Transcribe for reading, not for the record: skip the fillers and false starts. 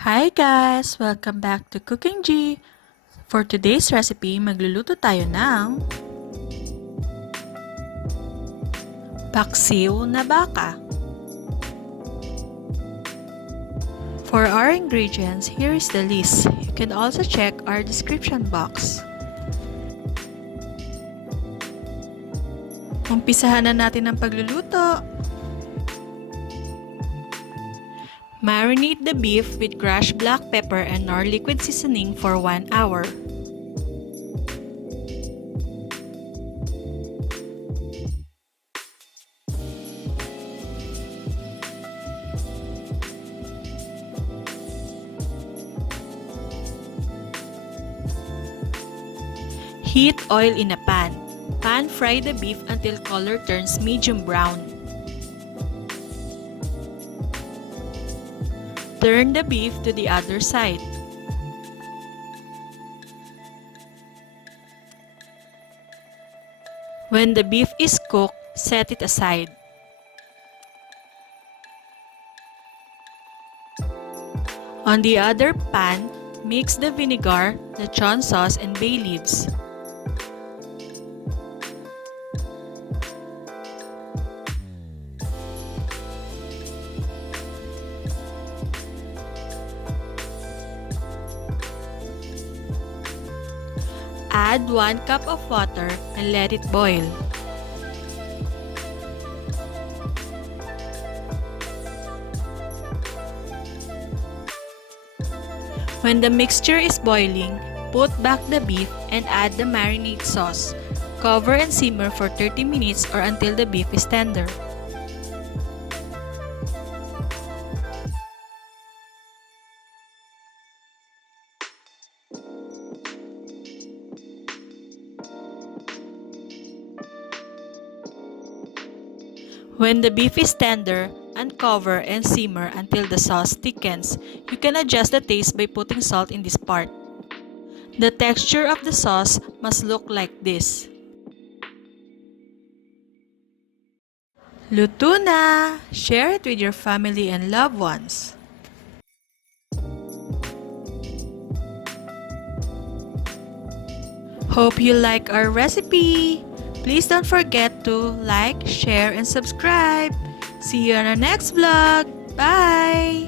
Hi guys! Welcome back to Cookingee! For today's recipe, magluluto tayo ng Paksiw na baka. For our ingredients, here is the list. You can also check our description box. Umpisahan na natin ang pagluluto. Marinate the beef with crushed black pepper and Knorr liquid seasoning for 1 hour. Heat oil in a pan. Pan fry the beef until color turns medium brown. Turn the beef to the other side. When the beef is cooked, set it aside. On the other pan, mix the vinegar, Lechon Sauce, and bay leaves. Add 1 cup of water and let it boil. When the mixture is boiling, put back the beef and add the marinade sauce. Cover and simmer for 30 minutes or until the beef is tender. When the beef is tender, uncover and simmer until the sauce thickens. You can adjust the taste by putting salt in this part. The texture of the sauce must look like this. Luto na! Share it with your family and loved ones. Hope you like our recipe! Please don't forget to like, share, and subscribe. See you on our next vlog. Bye!